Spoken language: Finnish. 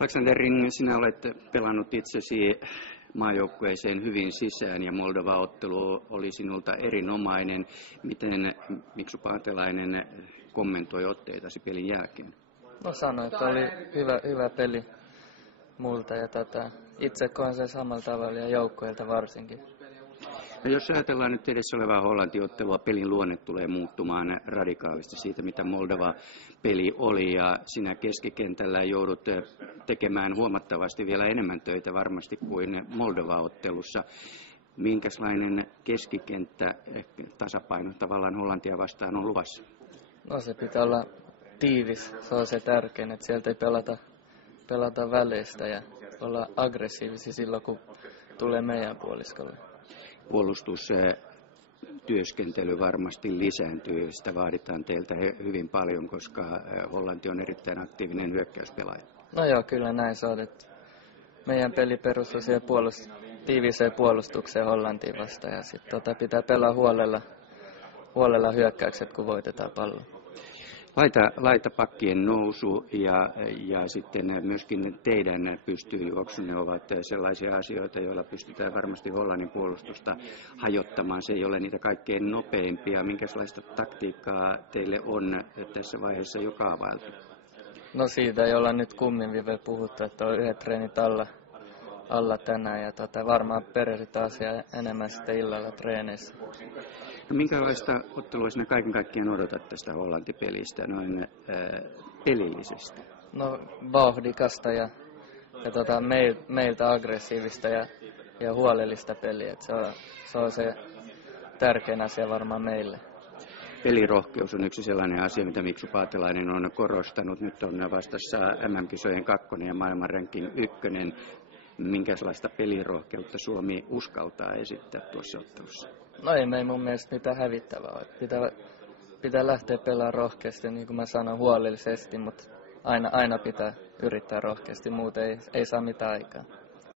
Alexander Ring, sinä olet pelannut itsesi maajoukkueeseen hyvin sisään ja Moldova-ottelu oli sinulta erinomainen. Miten Miksu Paatelainen kommentoi otteitasi pelin jälkeen? No sanoi, että oli hyvä peli multa ja itse koen sen samalla tavalla ja joukkueelta varsinkin. No jos ajatellaan nyt edessä olevaa Hollanti-ottelua, pelin luonne tulee muuttumaan radikaalisti siitä, mitä Moldova-peli oli, ja sinä keskikentällä joudut tekemään huomattavasti vielä enemmän töitä varmasti kuin Moldova-ottelussa. Minkälainen keskikenttä tasapaino tavallaan Hollantia vastaan on luvassa? No se pitää olla tiivis, se on se tärkein, että sieltä ei pelata väleistä ja olla aggressiivisia silloin, kun tulee meidän puoliskolle. Puolustustyöskentely varmasti lisääntyy, sitä vaaditaan teiltä hyvin paljon, koska Hollanti on erittäin aktiivinen hyökkäyspelaaja. No joo, kyllä näin se on, että meidän peli perustuu siihen tiiviiseen puolustukseen Hollantiin vastaan ja sitten pitää pelaa huolella hyökkäykset, kun voitetaan pallo. Laitapakkien nousu ja sitten myöskin teidän pystyjuoksunne ovat sellaisia asioita, joilla pystytään varmasti Hollannin puolustusta hajottamaan. Se ei ole niitä kaikkein nopeimpia. Minkälaista taktiikkaa teille on tässä vaiheessa jo kaavailtu? No siitä ei olla nyt kummin vielä puhuttu, että on yhdet treenit alla tänään ja varmaan perehdytään asiaa enemmän sitten illalla treeneissä. No, minkälaista ottelua sinä kaiken kaikkiaan odotat tästä Hollanti-pelistä noin pelillisesti? No vauhdikasta ja meiltä aggressiivista ja huolellista peliä. Se on se tärkein asia varmaan meille. Pelirohkeus on yksi sellainen asia, mitä Miksu Paatelainen on korostanut. Nyt on vastassa MM-kisojen 2. ja maailman ranking 1. Minkälaista pelirohkeutta Suomi uskaltaa esittää tuossa ottelussa? No ei mun mielestä mitään hävittävää ole. Pitää lähteä pelaamaan rohkeasti, niin kuin mä sanon, huolellisesti, mutta aina pitää yrittää rohkeasti, muuten ei saa mitään aikaa.